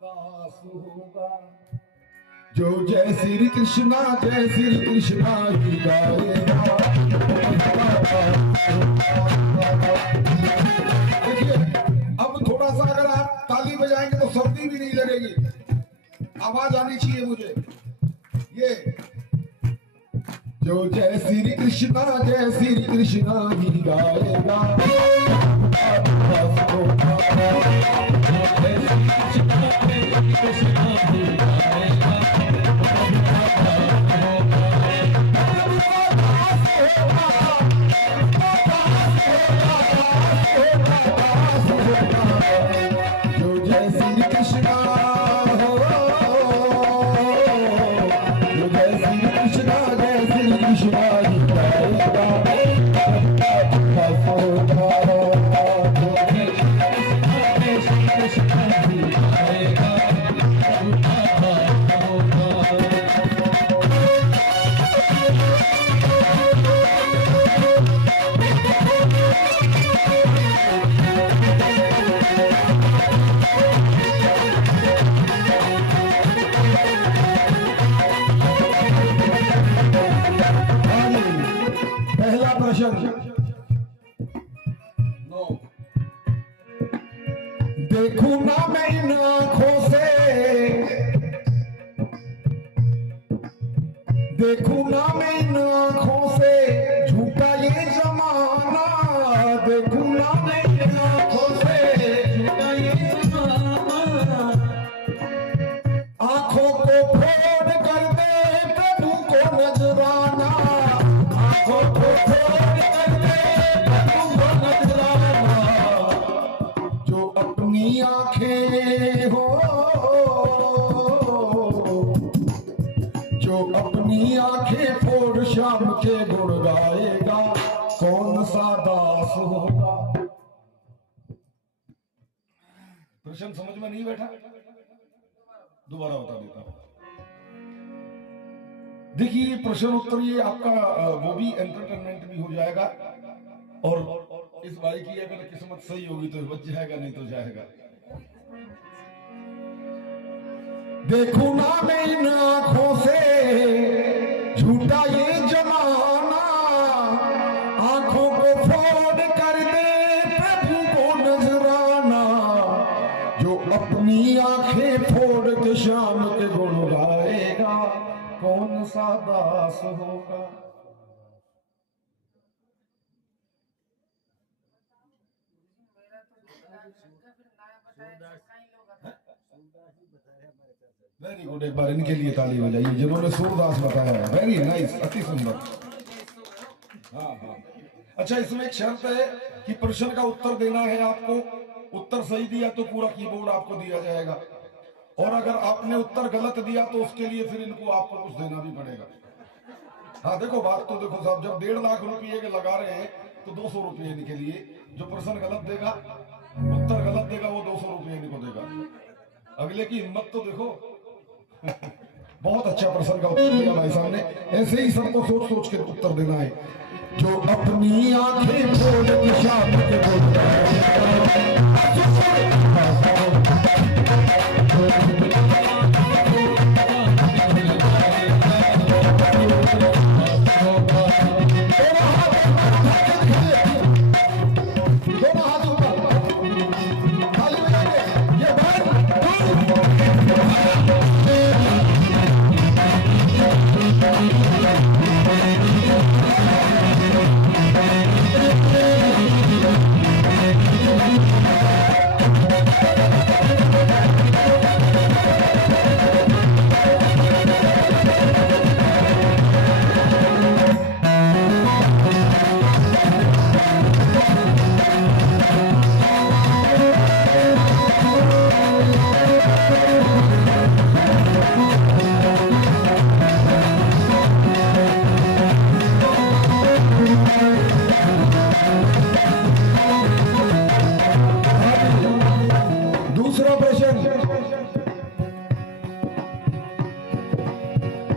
दास होगा जो जय श्री कृष्णा ही गाएगा। देखिए अब थोड़ा सा अगर आप ताली बजाएंगे तो सर्दी भी नहीं लगेगी, आवाज आनी चाहिए मुझे। ये जो जय श्री कृष्णा ही गाएगा। देखूं ना मैं इन आंखों से, देखूं ना मैं इन आंखों से झूठा ये जमाना। देखूं ना मैं इन आंखों से झूठा ये जमाना। आंखों को फोड़ कर दे प्रभु को नजराना। आंखों को फोड़ कर दे प्रभु को नजराना। जो अपनी आंखें हो, जो अपनी आंखें फोड़ श्याम के गुण गाएगा, कौन सा दास होगा। प्रश्न समझ में नहीं बैठा, दोबारा बता देता हूं। देखिए प्रश्न उत्तर ये आपका वो भी एंटरटेनमेंट भी हो जाएगा, और इस भाई की अगर किस्मत सही होगी तो बच जाएगा, नहीं तो जाएगा। देखूं ना मैं इन आंखों से झूठा ये जमाना। आंखों को फोड़ कर दे प्रभु को नजराना। जो अपनी आंखें फोड़ के श्याम के गुण गाएगा, कौन सा दास होगा। वेरी गुड, एक बार इनके लिए ताली बजाइए जिन्होंने सूरदास बताया है। वेरी नाइस, अति सुंदर। हाँ हाँ। अच्छा, इसमें एक शर्त है कि प्रश्न का उत्तर देना है आपको। उत्तर सही दिया तो पूरा कीबोर्ड आपको दिया जाएगा, और अगर आपने उत्तर गलत दिया तो उसके लिए फिर इनको आपको कुछ देना भी पड़ेगा। हाँ देखो बात तो देखो साहब, जब 1.5 लाख रुपये के लगा रहे हैं तो 200 रुपये इनके लिए। जो प्रश्न गलत देगा, उत्तर गलत देगा, वो 200 रुपये इनको देगा। अगले की हिम्मत तो देखो। बहुत अच्छा प्रश्न का उत्तर दिया भाई साहब ने। ऐसे ही सबको सोच सोच के उत्तर देना है। जो अपनी आंखें खोल के श्याम के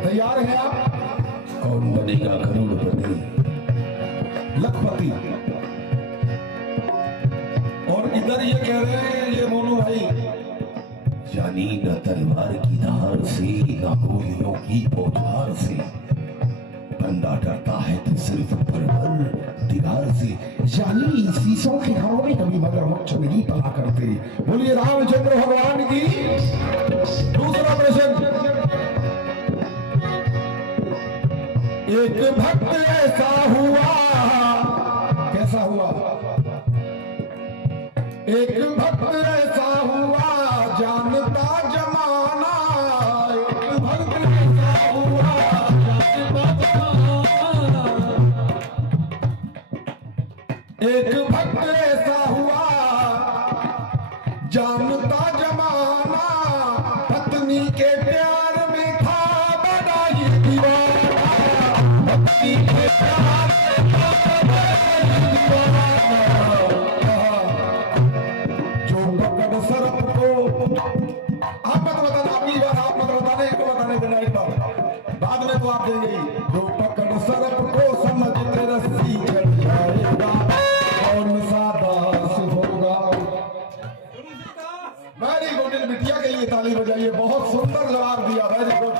तैयार हैं आप? कौन बनेगा करोड़पति, लखपति। और इधर ये कह रहे हैं ये मोनू भाई, जानी न तलवार की धार से न गोलियों की बौछार से, बंदा डरता है तो सिर्फ परवर दिगार से। यानी शीशों के घरों में कभी मगरमच्छ नहीं पला करते। बोलिए रामचंद्र भगवान की। दूसरा प्रश्न, एक भक्त ऐसा हुआ, कैसा हुआ? एक भक्त ऐसा हुआ जानता जमाना, एक भक्त ऐसा हुआ जानता जमाना, एक भक्त ऐसा हुआ जानता जमाना, पत्नी के प्यार में था बड़ा ही दीवाना, पत्नी के प्यार में था बड़ा ही दीवाना। जो पकड़ सर्प को, आप मत बताना, अगली बार आप मत बताने, इनको बताने देना एक बार, बाद में तो आप देंगे ही। जो पकड़ सर्प को समझ के रस्सी चढ़ जाएगा, कौन सा दास होगा? वेरी गुड, इन बिटिया के लिए ताली बजाइए, बहुत सुंदर जवाब दिया, वेरी गुड।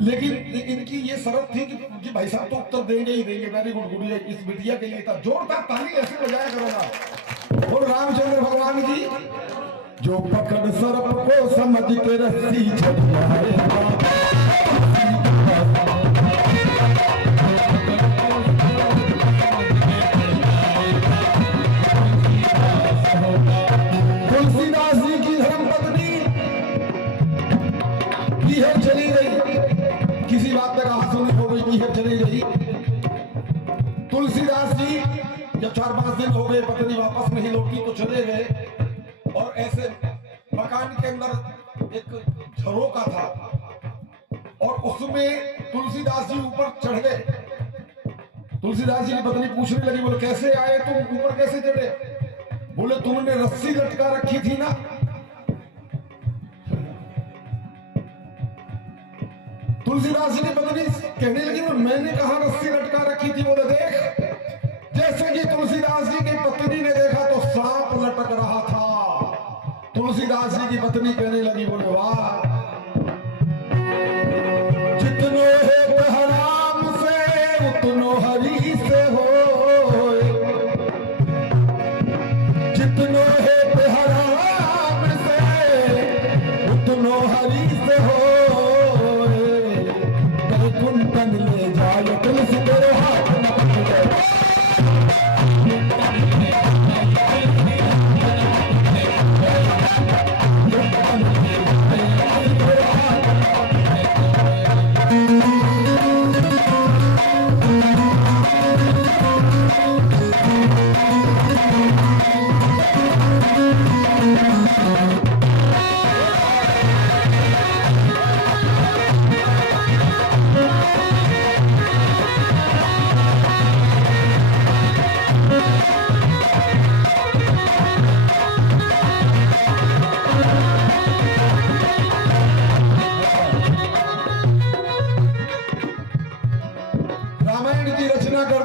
लेकिन इनकी ये शर्त थी कि भाई साहब तो उत्तर देंगे ही देंगे। वेरी गुड गुड़िया, इस बिटिया के लिए था। जोरदार ताली ऐसे बजाया करोगा। और रामचंद्र भगवान की। जो पकड़ सर्प को समझ के रस्सी चढ़ जाएगा, तुलसीदास जी की धर्मपत्नी पीहर चली गई, किसी बात पे कहा सुनी हो गई, पीहर चली गई। तुलसीदास जी जब 4-5 दिन हो गए पत्नी वापस नहीं लौटी तो चले गए, और ऐसे मकान के अंदर एक झरोका था और उसमें तुलसीदास जी ऊपर चढ़ गए। तुलसीदास जी की पत्नी पूछने लगी, बोले कैसे आए तुम, ऊपर कैसे चढ़े? बोले तुमने रस्सी लटका रखी थी ना। तुलसीदास जी की पत्नी कहने लगी, मैंने कहा रस्सी लटका रखी थी? बोले देख, जैसे कि तुलसीदास जी की पत्नी ने देखा तो सांप लटक रहा था। तुलसीदास जी की पत्नी कहने लगी, बोले वाह, जितनो है हराम से उतनो हरी से हो, जितनो है हराम से उतनो हरी से हो, कुंदन ले जाए तुलसी तेरे हाथ में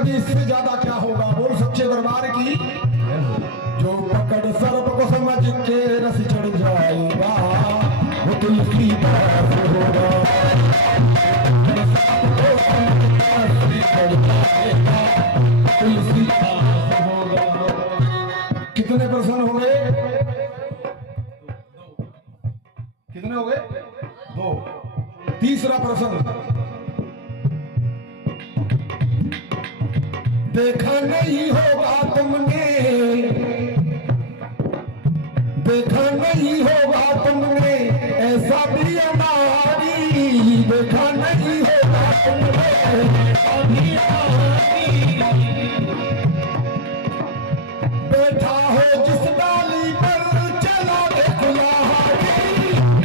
इससे ज्यादा क्या होगा? बोल सच्चे दरबार की। जो पकड़ सर्प को समझ के रस चढ़ जाएगा, वो तुलसी दास होगा। तुलसी दास होगा। कितने प्रश्न हो गए? कितने हो गए? 2। तीसरा प्रश्न, देखा नहीं होगा तुमने, देखा नहीं होगा तुमने ऐसा भी अनारी, देखा नहीं होगा तुमने ऐसा भी अनारी। बैठा हो जिस डाली पर चला दे कुल्हाड़ी,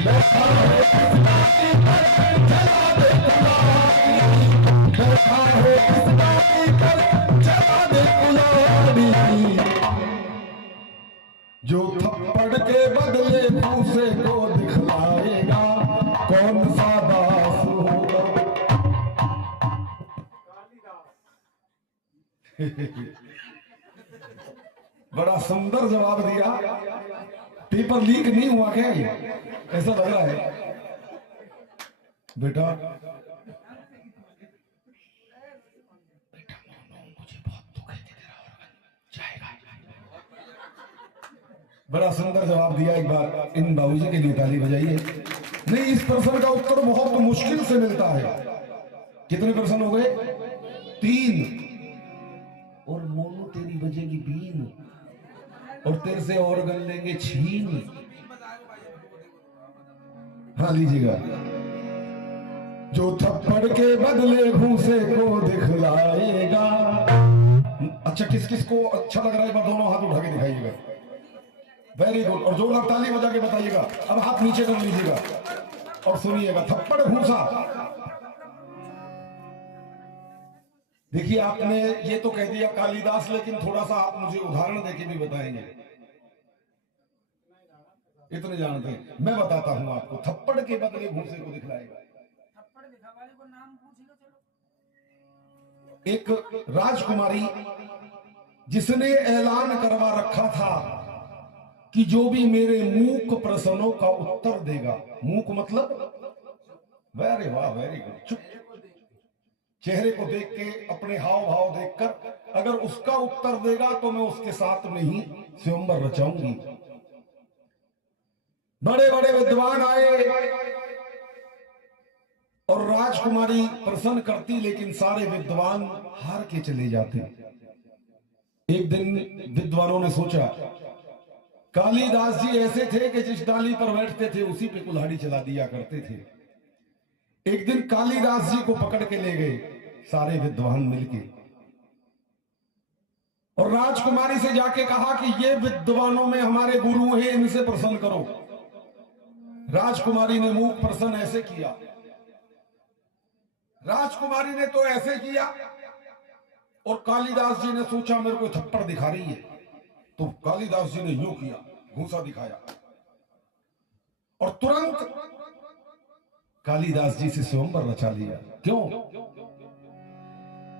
बैठा हो जिस डाली पर चला दे कुल्हाड़ी, बैठा हो जिस डाली पर जो थप्पड़ के बदले भूसे को दिखलाएगा, कौन सा दास होगा? बड़ा सुंदर जवाब दिया। पेपर लीक नहीं हुआ क्या ये? ऐसा लग रहा है बेटा। मुझे बहुत दुख है तेरा ऑर्गन जाएगा। बड़ा सुंदर जवाब दिया। एक बार इन बाबूजी के लिए ताली बजाइए। नहीं, इस प्रश्न का उत्तर बहुत मुश्किल से मिलता है। कितने प्रश्न हो गए? 3। और मोनू तेरी बजेगी बीन, और तेरे से ऑर्गन लेंगे छीन। हाँ लीजिएगा। जो थप्पड़ के बदले घूंसे को दिखलाएगा। अच्छा, किस किस को अच्छा लग रहा है? एक बार दोनों हाथ उठा के दिखाइएगा। Very good. और जोरदार ताली बजा के बताइएगा। अब हाथ नीचे कर लीजिएगा और सुनिएगा। थप्पड़ घूंसा। देखिए, आपने ये तो कह दिया कालिदास, लेकिन थोड़ा सा आप मुझे उदाहरण देके भी बताएंगे। इतने जानते हैं, मैं बताता हूं आपको। थप्पड़ के बदले घूंसे को दिखलाएगा। थप्पड़ दिखावाले को नाम पूछ लो। चलो, एक राजकुमारी जिसने ऐलान करवा रखा था कि जो भी मेरे मूक प्रश्नों का उत्तर देगा। मूक मतलब? वेरी वाह, वेरी गुड। चुप। चेहरे को देख के, अपने हाव भाव देखकर अगर उसका उत्तर देगा तो मैं उसके साथ में ही स्वयंवर रचाऊंगी। बड़े बड़े विद्वान आए और राजकुमारी प्रश्न करती, लेकिन सारे विद्वान हार के चले जाते। एक दिन विद्वानों ने सोचा, कालिदास जी ऐसे थे कि जिस डाली पर बैठते थे उसी पे कुल्हाड़ी चला दिया करते थे। एक दिन कालिदास जी को पकड़ के ले गए सारे विद्वान मिलके, और राजकुमारी से जाके कहा कि ये विद्वानों में हमारे गुरु हैं, इनसे प्रश्न करो। राजकुमारी ने मूक प्रश्न ऐसे किया। राजकुमारी ने तो ऐसे किया, और कालिदास जी ने सोचा मेरे को थप्पड़ दिखा रही है, तो कालिदास जी ने यूं किया, घूंसा दिखाया, और तुरंत कालिदास जी से स्वयंवर रचा लिया। क्यों?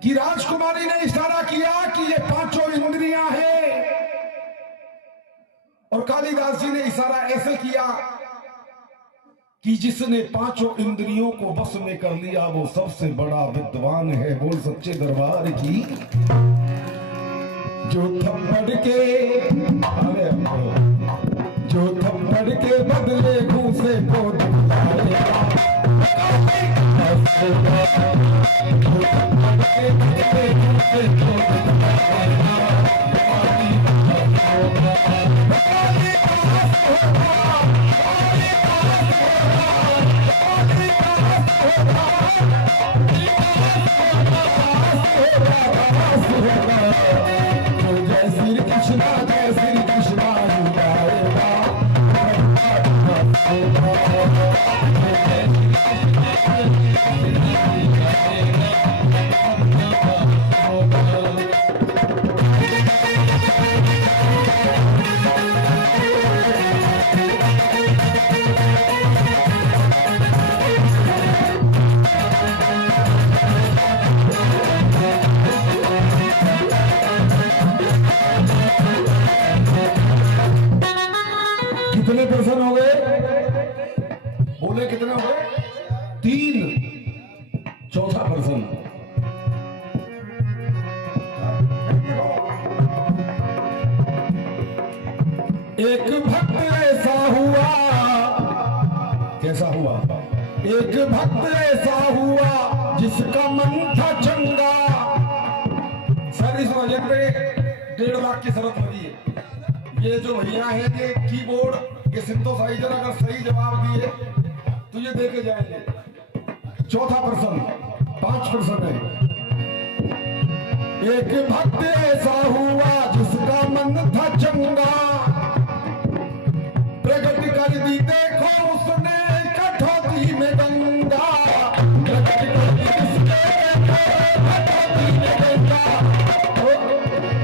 कि राजकुमारी ने इशारा किया कि ये पांचों इंद्रियां हैं, और कालिदास जी ने इशारा ऐसे किया कि जिसने पांचों इंद्रियों को बस में कर लिया वो सबसे बड़ा विद्वान है। बोल सच्चे दरबार की। जो थप्पड़ के बदले घूंसे को दिखलाएगा। जय श्री कृष्णा, जय श्री कृष्णा। कितने प्रश्न हो गए? बोले कितने हो गए? 3। चौथा प्रश्न। एक भक्त ऐसा हुआ। कैसा हुआ? एक भक्त ऐसा हुआ जिसका मन था चंगा। सर, इस प्रोजेक्ट पे 1.5 लाख की शर्त लगी है। ये जो भैया है ये कीबोर्ड, ये सिंथेसाइजर अगर सही जवाब दिए तो ये दे के जाएंगे। चौथा प्रश्न, 5 प्रश्न है। एक भक्त ऐसा हुआ जिसका मन था चंगा, प्रकट कर दी देखो उसने कठौती में गंगा। प्रकट कर दी कठौती में गंगा।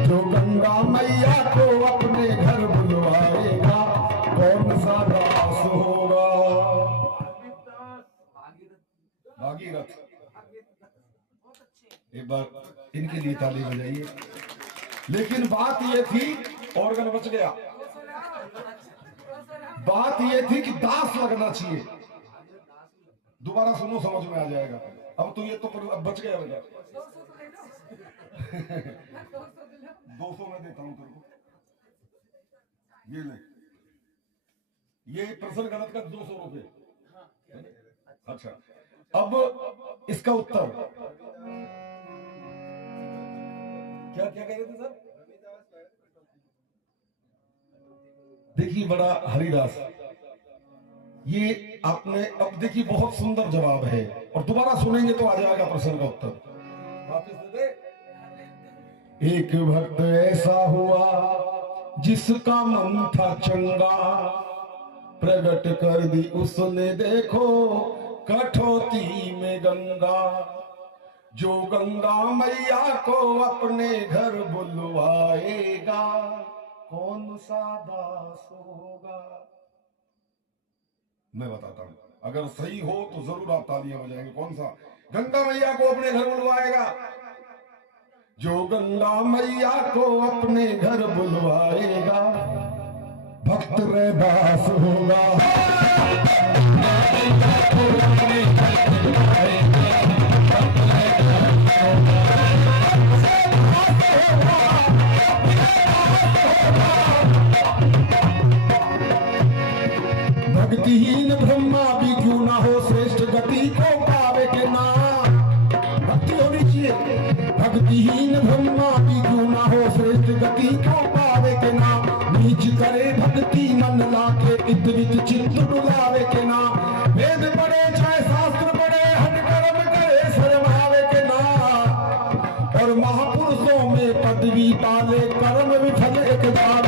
जो गंगा मैया को अपने घर बुलवाएगा कौन सा दास होगा? भागीरथ। एक बार इनके लिए ताली बजाइए। लेकिन बात ये थी, ऑर्गन बच गया, बात ये थी कि दास लगना चाहिए। दोबारा सुनो, समझ में आ जाएगा। अब तो ये तो अब बच गया बेटा। 200 में देता हूं तेरे को, ये ले, ये प्रसन्न गलत का 200 रुपए। अच्छा, अब इसका उत्तर क्या क्या कह रहे थे सर? देखिए बड़ा हरिदास, ये आपने अब देखिए बहुत सुंदर जवाब है, और दोबारा सुनेंगे तो आ जाएगा प्रश्न का उत्तर। वापस दे। एक भक्त ऐसा हुआ जिसका मन था चंगा, प्रकट कर दी उसने देखो कठौती में गंगा। जो गंगा मैया को अपने घर बुलवाएगा, कौन सा दास होगा? मैं बताता हूं, अगर सही हो तो जरूर आप तालियां बजाएंगे। कौन सा गंगा मैया को अपने घर बुलवाएगा? जो गंगा मैया को अपने घर बुलवाएगा, भक्त रैदास होगा। भक्तिहीन ब्रह्मा भी क्यों ना हो, श्रेष्ठ गति को पावे के नाम। भक्ति होनी चाहिए। भक्तिहीन ब्रह्मा भी क्यों ना हो, श्रेष्ठ गति को पावे के नाम। नीच करे भक्ति मन लाके, इत विच चित्त डुलावे के नाम। वेद पढ़े चाहे शास्त्र पढ़े, हट कर्म करे शर्मावे के नाम। और महापुरुषों में पदवी पाले, कर्म विफल एक बार।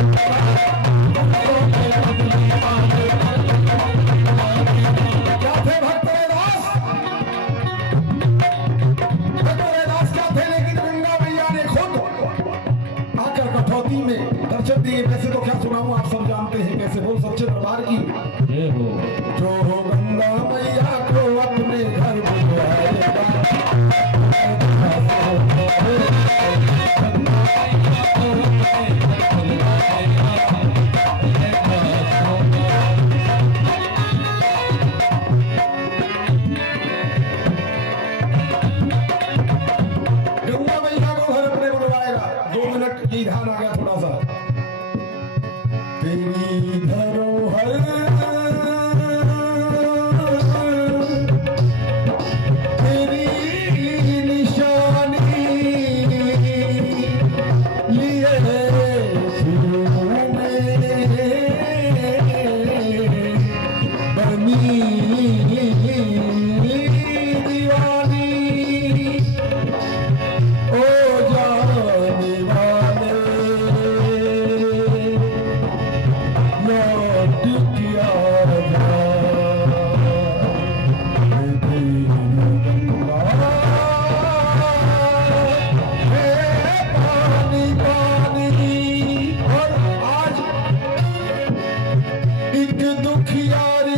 क्या थे भक्त रैदास? भक्त रैदास क्या थे? लेकिन गंगा मैया ने खुद आकर कठौती में दर्शन दिए। वैसे तो क्या सुनाऊं, आप सब जानते हैं कैसे। बोल सच्चे दरबार की जय हो। जो गंगा मैया को अपने घर बुलवाएगा, गंगा मैया को घर अपने बुलवाएगा। 2 मिनट ये ध्यान आ गया थोड़ा सा। तेरी धरोहर तेरी निशानी लिए फूलों में बनी दीवानी। ओ जाने वाले लौट किया जा, तेरी गंगा है पानी पानी। और आज एक दुखियारी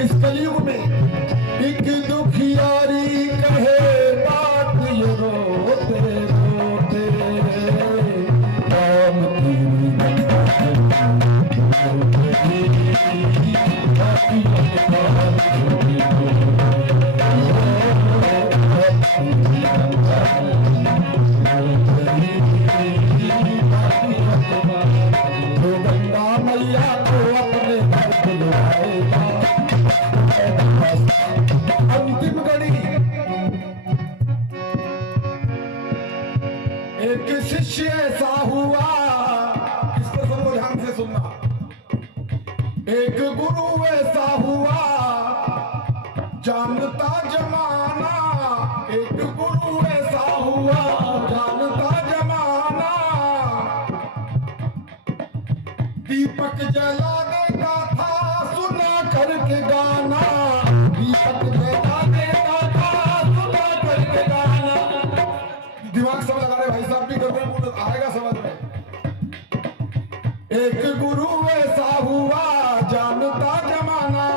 इस कलयुग में, एक दुखियारी कहे बात ये रोते रोते। राम तेरी गंगा तो गंगा मैया को अपने घर बुलवाएगा। अंतिम घड़ी एक शिष्य ऐसा हुआ, इसको सबको ध्यान से सुनना। एक गुरु ऐसा हुआ जानता जमाना, एक गुरु ऐसा हुआ जानता जमाना। दीपक जला देता था सुना करके गाना, दीपक जला देता था सुना करके गाना। दिमाग सब लगा रहे भाई साहब भी कर रहे हैं, आएगा समझ में। एक गुरु ऐसा हुआ जानता जमाना,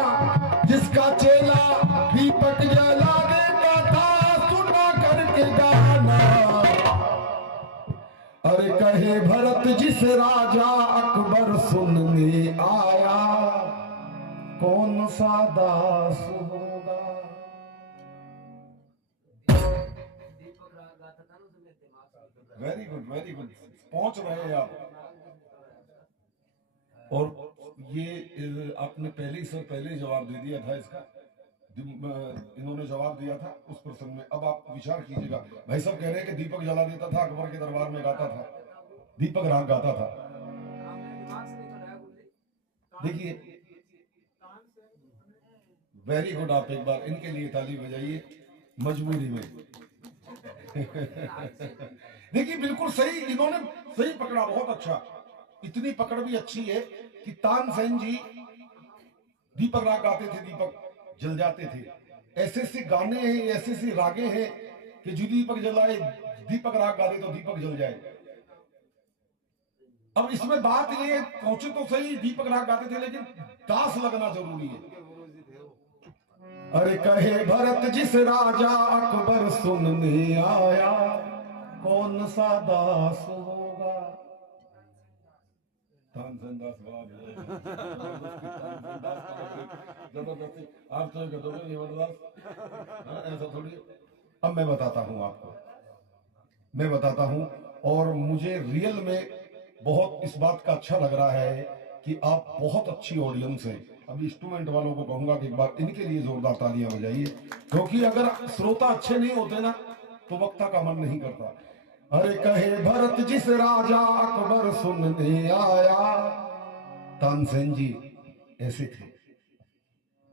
जिसका चेला दीपक जला देता था सुना करके गाना। अरे कहे भरत जिस राजा अकबर सुनने आया, कौन सा दास होगा। वेरी गुड, वेरी गुड, पहुंच रहे हैं आप। और ये आपने पहले ही जवाब दे दिया था इसका, इन्होंने जवाब दिया था उस प्रसंग में। अब आप विचार कीजिएगा। भाई साहब कह रहे हैं कि दीपक जला देता था, अकबर के दरबार में गाता था, दीपक राग गाता था। देखिए, वेरी गुड, आप एक बार इनके लिए ताली बजाइए मजबूरी में। देखिए बिल्कुल सही, इन्होंने सही पकड़ा, बहुत अच्छा। इतनी पकड़ भी अच्छी है कि तानसेन जी दीपक राग गाते थे, दीपक जल जाते थे। ऐसे ऐसे गाने हैं, ऐसे ऐसे रागे हैं कि जो दीपक जलाए, दीपक राग गा दे तो दीपक जल जाए। अब इसमें बात ये पहुंचे तो सही, दीपक राग गाते थे लेकिन दास लगना जरूरी है। अरे कहे भरत जिस राजा अकबर सुनने आया, कौन सा दास होगा। तानसेन दास जबरदस्ती आप तो कहोगे जबरदस्त, ऐसा थोड़ी। अब मैं बताता हूं आपको, मैं बताता हूं। और मुझे रियल में बहुत इस बात का अच्छा लग रहा है कि आप बहुत अच्छी ऑडियंस है। अभी इंस्ट्रूमेंट वालों को कहूंगा कि एक बार इनके लिए जोरदार तालियां बजाइए, क्योंकि अगर श्रोता अच्छे नहीं होते ना तो वक्ता का मन नहीं करता। अरे कहे भरत जिस राजा अकबर सुनने आया, तानसेन जी ऐसे थे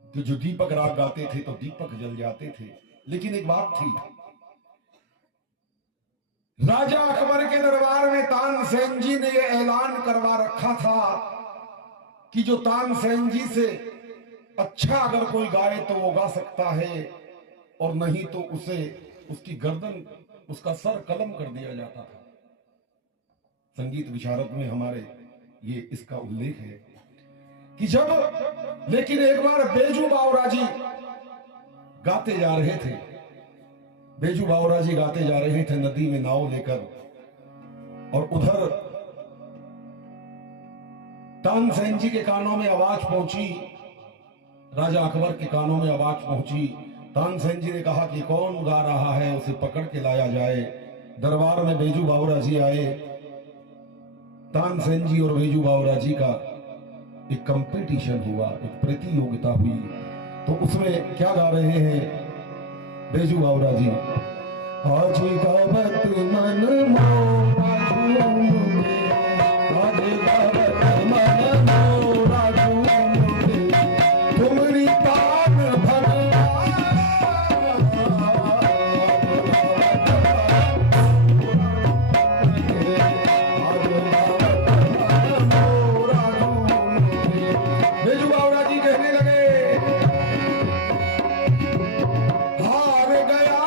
कि जो दीपक राग गाते थे तो दीपक जल जाते थे। लेकिन एक बात थी, राजा अकबर के दरबार में तानसेन जी ने यह ऐलान करवा रखा था कि जो तानसेन जी से अच्छा अगर कोई गाए तो वो गा सकता है, और नहीं तो उसे उसकी गर्दन, उसका सर कलम कर दिया जाता था। संगीत विशारद में हमारे ये इसका उल्लेख है कि जब, लेकिन एक बार बेजू बावरा जी गाते जा रहे थे, बेजू बावरा जी गाते जा रहे थे नदी में नाव लेकर, और उधर तानसेन जी के कानों में आवाज पहुंची, राजा अकबर के कानों में आवाज पहुंची। तानसेन जी ने कहा कि कौन गा रहा है, उसे पकड़ के लाया जाए। दरबार में बेजू बावरा जी आए। तानसेन जी और बेजू बावरा जी का एक कंपटीशन हुआ, एक प्रतियोगिता हुई। तो उसमें क्या गा रहे हैं बेजू बावरा जी। आज गावत मन मोरा झूम के, आज गावत मन मोरा झूम के, तुमरी तान भगवान, आज गावत मन मोरा झूम के। बेजू बावरा जी कहने लगे, हार गया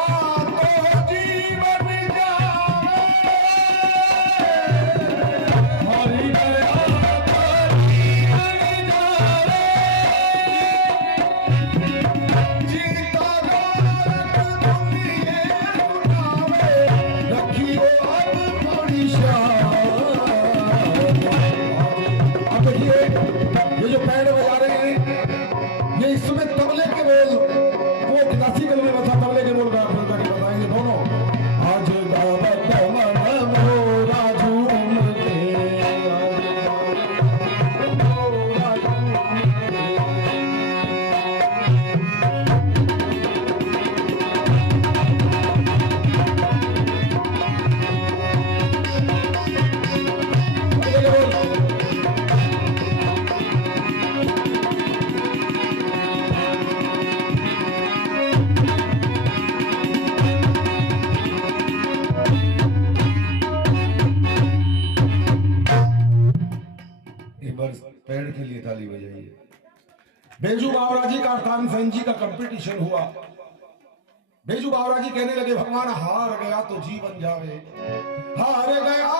तो जीवन जाए, हार गया तो जीवन जाए, जीता गारक दुनिया सुनावे, रखियो अब थोड़ी शान। अब ये जो बैंड बजा रहे हैं, ये इसमें तबले के बोल, वो क्लासिकल में बता तबले के बोल बताएंगे दोनों। आज गावत मन मोरा झूम के, आज गावत मोरा झूम के। एक बार पैर के लिए ताली बजाइए। बेजू बावरा जी का तानसेन जी का कंपटीशन हुआ। बेजू बावरा जी कहने लगे, भगवान हार गया तो जीवन जावे, हार गया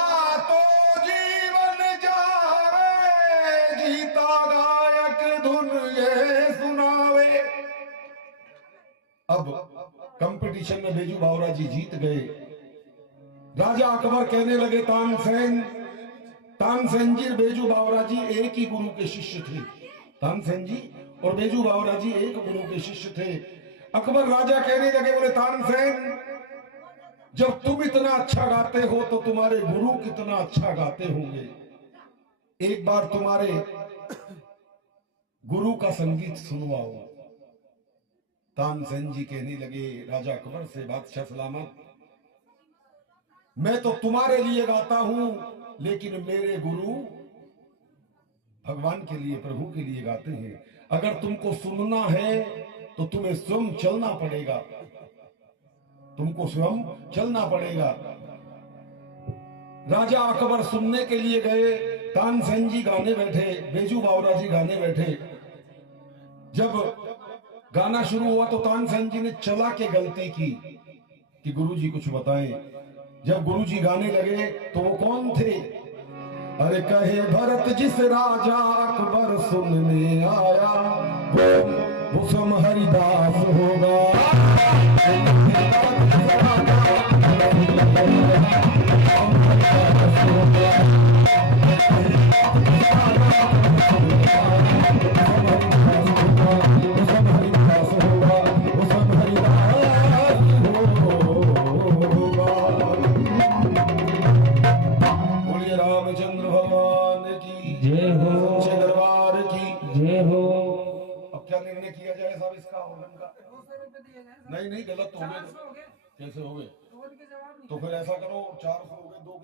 तो जीवन जावे, जीता गायक धुन ये सुनावे। अब कंपटीशन में बेजू बावरा जी जीत गए। राजा अकबर कहने लगे तानसेन जी बेजू बावरा जी एक ही गुरु के शिष्य थे। तानसेन जी और बेजू बावरा जी एक गुरु के शिष्य थे। अकबर राजा कहने लगे, बोले तानसेन, जब तुम इतना अच्छा गाते हो तो तुम्हारे गुरु कितना अच्छा गाते होंगे। एक बार तुम्हारे गुरु का संगीत सुनवाओ। तानसेन जी कहने लगे राजा अकबर से, बादशाह सलामत, मैं तो तुम्हारे लिए गाता हूं, लेकिन मेरे गुरु भगवान के लिए, प्रभु के लिए गाते हैं। अगर तुमको सुनना है तो तुम्हें स्वयं चलना पड़ेगा, तुमको स्वयं चलना पड़ेगा। राजा अकबर सुनने के लिए गए। तानसेन जी गाने बैठे, बेजू बावरा जी गाने बैठे। जब गाना शुरू हुआ तो तानसेन जी ने चला के गलती की कि गुरुजी कुछ बताएं। जब गुरुजी गाने लगे तो वो कौन थे? अरे कहे भरत जिस राजा अकबर सुनने आया, वो सम हरिदास होगा। बोलिए रामचंद्र भगवान की जय हो, सच्चे दरबार की जय हो। अब क्या निर्णय किया जाए साहब इसका ऑर्गन का? 200 रुपए दिए गए। नहीं नहीं, गलत हो गए। 400 हो गए कैसे हो गए? तो उनके जवाब नहीं। तो फिर ऐसा करो, 400 हो गए, 2